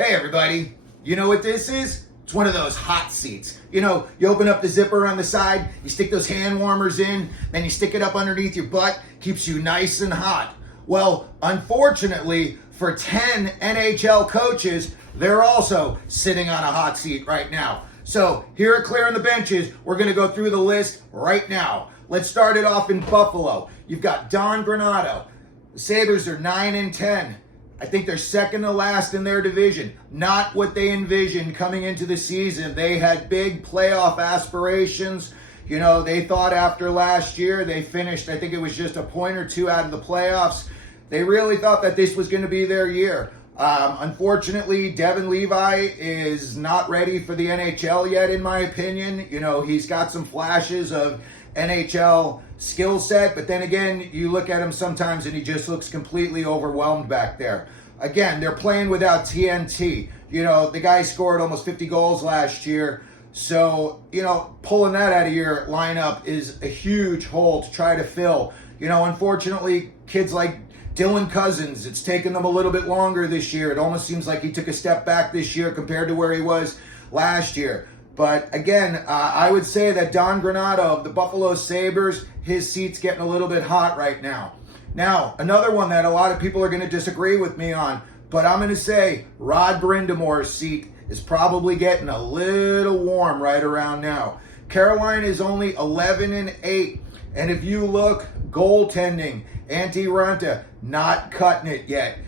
Hey everybody, you know what this is? It's one of those hot seats. You know, you open up the zipper on the side, you stick those hand warmers in, then you stick it up underneath your butt, keeps you nice and hot. Well, unfortunately, for 10 NHL coaches, they're also sitting on a hot seat right now. So here at Clearing the Benches, we're going to go through the list right now. Let's start it off in Buffalo. You've got Don Granato. The Sabres are 9-10. I think they're second to last in their division. Not what they envisioned coming into the season. They had big playoff aspirations. You know, they thought after last year, they finished, I think it was just a point or two out of the playoffs. They really thought that this was going to be their year. Unfortunately, Devin Levi is not ready for the NHL yet, in my opinion. You know, he's got some flashes of NHL skill set, but then again, you look at him sometimes and he just looks completely overwhelmed back there. Again, they're playing without TNT. You know, the guy scored almost 50 goals last year. So, you know, pulling that out of your lineup is a huge hole to try to fill. You know, unfortunately, kids like Dylan Cousins, it's taken them a little bit longer this year. It almost seems like he took a step back this year compared to where he was last year. But again, I would say that Don Granato of the Buffalo Sabres, his seat's getting a little bit hot right now. Now, another one that a lot of people are going to disagree with me on, but I'm going to say Rod Brindamore's seat is probably getting a little warm right around now. Carolina is only 11-8. And if you look, goaltending, Antti Ranta, not cutting it yet.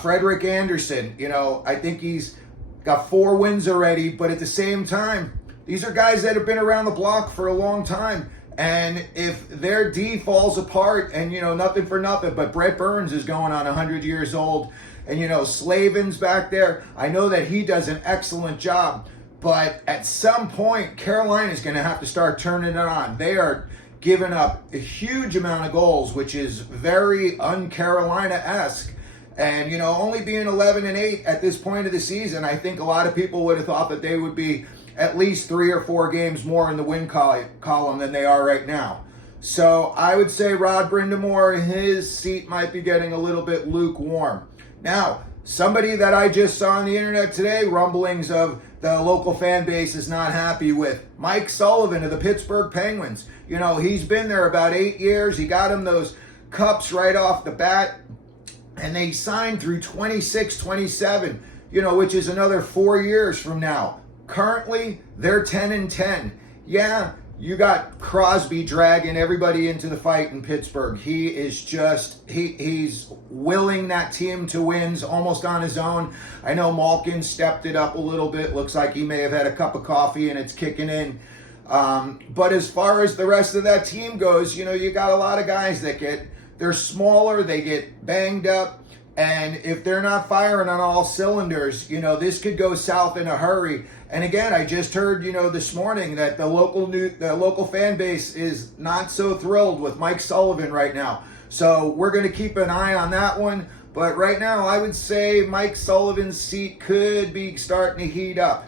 Frederik Andersen, you know, I think he's got 4 wins already, but at the same time, these are guys that have been around the block for a long time. And if their D falls apart, and, you know, nothing for nothing, but Brett Burns is going on 100 years old, and, you know, Slavin's back there, I know that he does an excellent job, but at some point, Carolina's going to have to start turning it on. They are giving up a huge amount of goals, which is very un-Carolina-esque. And, you know, only being 11-8 at this point of the season, I think a lot of people would have thought that they would be at least 3 or 4 games more in the win column than they are right now. So I would say Rod Brindamore, his seat might be getting a little bit lukewarm. Now, somebody that I just saw on the internet today, rumblings of the local fan base is not happy with, Mike Sullivan of the Pittsburgh Penguins. You know, he's been there about 8 years. He got him those cups right off the bat. And they signed through 26, 27, you know, which is another 4 years from now. Currently, they're 10-10. Yeah, you got Crosby dragging everybody into the fight in Pittsburgh. He is just, he's willing that team to win almost on his own. I know Malkin stepped it up a little bit. Looks like he may have had a cup of coffee and it's kicking in. But as far as the rest of that team goes, you know, you got a lot of guys that they're smaller, they get banged up, and if they're not firing on all cylinders, you know, this could go south in a hurry. And again, I just heard, you know, this morning that the local fan base is not so thrilled with Mike Sullivan right now. So we're going to keep an eye on that one. But right now, I would say Mike Sullivan's seat could be starting to heat up.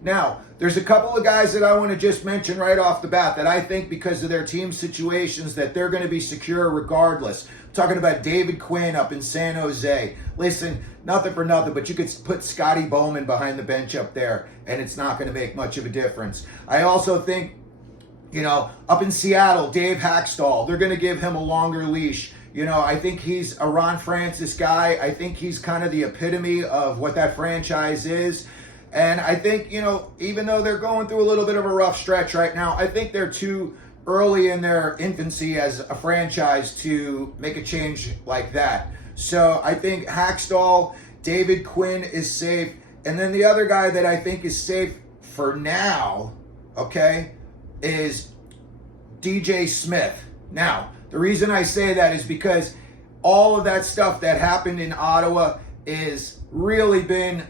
Now, there's a couple of guys that I want to just mention right off the bat that I think because of their team situations that they're going to be secure regardless. I'm talking about David Quinn up in San Jose. Listen, nothing for nothing, but you could put Scotty Bowman behind the bench up there and it's not going to make much of a difference. I also think, you know, up in Seattle, Dave Hackstall, they're going to give him a longer leash. You know, I think he's a Ron Francis guy. I think he's kind of the epitome of what that franchise is. And I think, you know, even though they're going through a little bit of a rough stretch right now, I think they're too early in their infancy as a franchise to make a change like that. So I think Hackstall, David Quinn is safe. And then the other guy that I think is safe for now, okay, is DJ Smith. Now, the reason I say that is because all of that stuff that happened in Ottawa is really been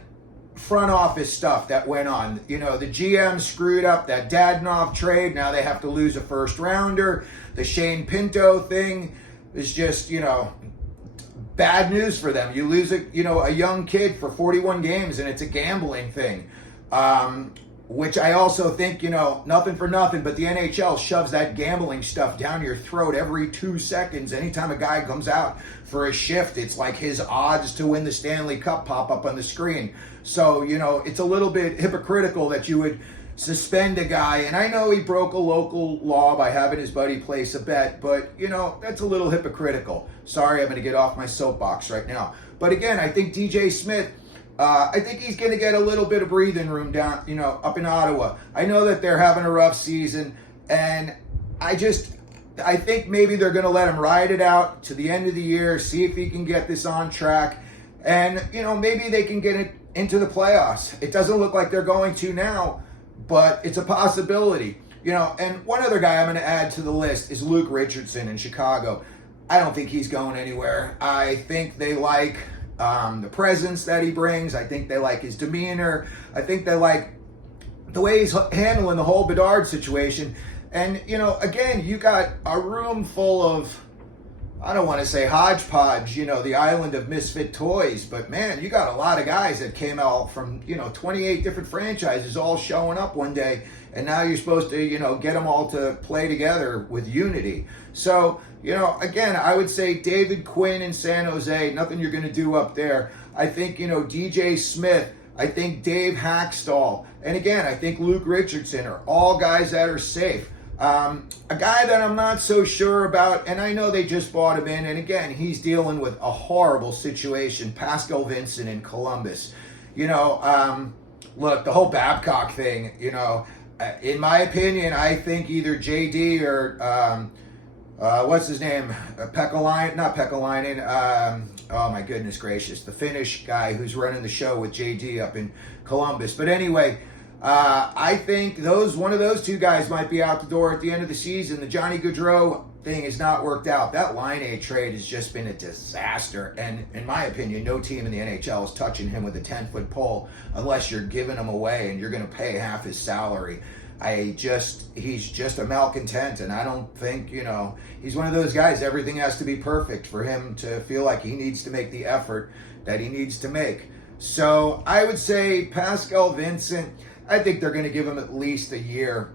front office stuff that went on. You know, the GM screwed up that Dadonov trade. Now they have to lose a first rounder. The Shane Pinto thing is just, you know, bad news for them. You lose a young kid for 41 games and it's a gambling thing. which I also think, nothing for nothing, but the NHL shoves that gambling stuff down your throat every 2 seconds. Anytime a guy comes out for a shift, it's like his odds to win the Stanley Cup pop up on the screen. So, it's a little bit hypocritical that you would suspend a guy. And I know he broke a local law by having his buddy place a bet, but, that's a little hypocritical. Sorry, I'm going to get off my soapbox right now. But again, I think DJ Smith, I think he's going to get a little bit of breathing room down, up in Ottawa. I know that they're having a rough season, and I think maybe they're going to let him ride it out to the end of the year, see if he can get this on track, and, maybe they can get it into the playoffs. It doesn't look like they're going to now, but it's a possibility. And one other guy I'm going to add to the list is Luke Richardson in Chicago. I don't think he's going anywhere. I think they like the presence that he brings. I think they like his demeanor. I think they like the way he's handling the whole Bedard situation. And, again, you got a room full of, I don't want to say hodgepodge, the island of misfit toys, but man, you got a lot of guys that came out from, 28 different franchises all showing up one day, and now you're supposed to, get them all to play together with unity. So, again, I would say David Quinn in San Jose, nothing you're going to do up there. I think, DJ Smith, I think Dave Hackstall, and again, I think Luke Richardson are all guys that are safe. A guy that I'm not so sure about, and I know they just bought him in, and again, he's dealing with a horrible situation, Pascal Vincent in Columbus. Look, the whole Babcock thing, in my opinion, I think either JD or, what's his name? Not Pekalainen, oh my goodness gracious, the Finnish guy who's running the show with JD up in Columbus. But anyway, I think one of those two guys might be out the door at the end of the season. The Johnny Gaudreau thing has not worked out. That Line A trade has just been a disaster. And in my opinion, no team in the NHL is touching him with a 10-foot pole unless you're giving him away and you're going to pay half his salary. He's just a malcontent, and I don't think, he's one of those guys, everything has to be perfect for him to feel like he needs to make the effort that he needs to make. So I would say Pascal Vincent, I think they're going to give him at least a year.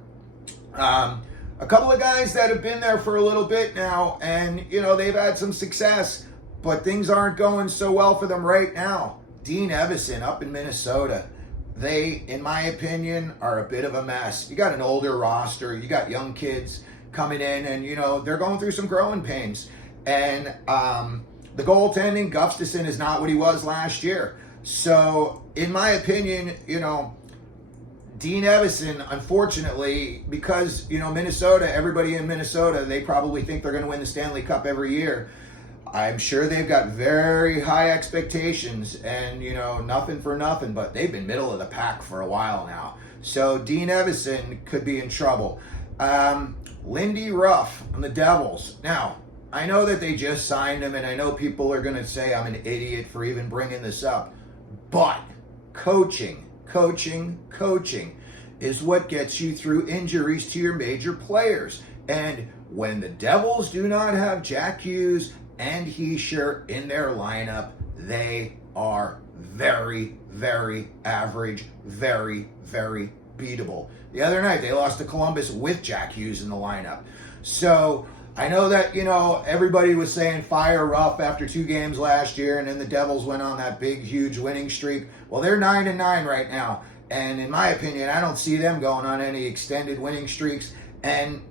A couple of guys that have been there for a little bit now, and, they've had some success, but things aren't going so well for them right now. Dean Evison up in Minnesota. They, in my opinion, are a bit of a mess. You got an older roster. You got young kids coming in, and, they're going through some growing pains. And the goaltending, Gustafsson is not what he was last year. So, in my opinion, Dean Evison, unfortunately, because, Minnesota, everybody in Minnesota, they probably think they're going to win the Stanley Cup every year. I'm sure they've got very high expectations and, nothing for nothing, but they've been middle of the pack for a while now. So Dean Evison could be in trouble. Lindy Ruff on the Devils. Now, I know that they just signed him, and I know people are going to say I'm an idiot for even bringing this up, but coaching is what gets you through injuries to your major players. And when the Devils do not have Jack Hughes and Heischer in their lineup, they are very, very average, very, very beatable. The other night, they lost to Columbus with Jack Hughes in the lineup. So I know that, everybody was saying fire Ruff after 2 games last year, and then the Devils went on that big, huge winning streak. Well, they're 9-9 right now. And in my opinion, I don't see them going on any extended winning streaks. And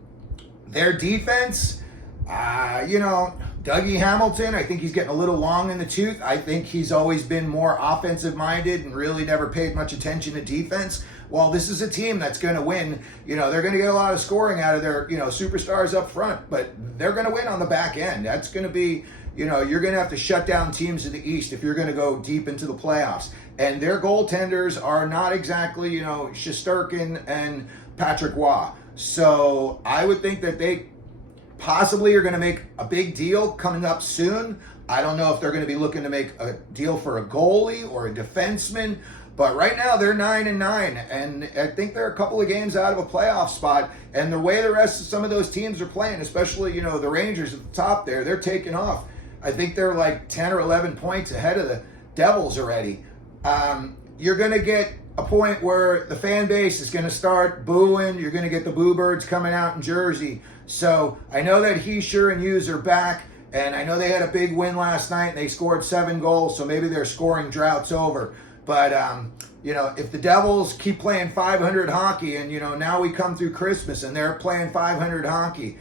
their defense, Dougie Hamilton, I think he's getting a little long in the tooth. I think he's always been more offensive-minded and really never paid much attention to defense. Well, this is a team that's going to win. They're going to get a lot of scoring out of their, superstars up front, but they're going to win on the back end. That's going to be, you're going to have to shut down teams in the East if you're going to go deep into the playoffs. And their goaltenders are not exactly, Shesterkin and Patrick Waugh. So I would think that they possibly are going to make a big deal coming up soon. I don't know if they're going to be looking to make a deal for a goalie or a defenseman, but right now they're 9-9, and I think they're a couple of games out of a playoff spot. And the way the rest of some of those teams are playing, especially, the Rangers at the top there, they're taking off. I think they're like 10 or 11 points ahead of the Devils already. You're going to get a point where the fan base is going to start booing. You're going to get the boo birds coming out in Jersey. So I know that Heischer and Hughes are back, and I know they had a big win last night and they scored 7 goals, so maybe their scoring drought's over. But if the Devils keep playing 500 hockey, and now we come through Christmas and they're playing 500 hockey,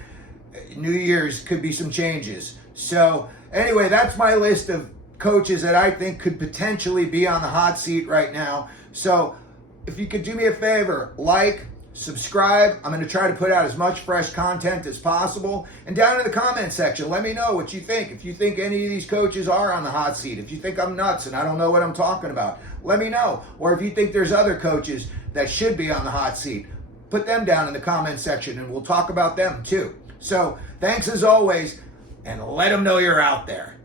New Year's could be some changes. So anyway, that's my list of coaches that I think could potentially be on the hot seat right now. So if you could do me a favor, like, subscribe. I'm going to try to put out as much fresh content as possible. And down in the comment section, let me know what you think. If you think any of these coaches are on the hot seat, if you think I'm nuts and I don't know what I'm talking about, let me know. Or if you think there's other coaches that should be on the hot seat, put them down in the comment section and we'll talk about them too. So thanks as always, and let them know you're out there.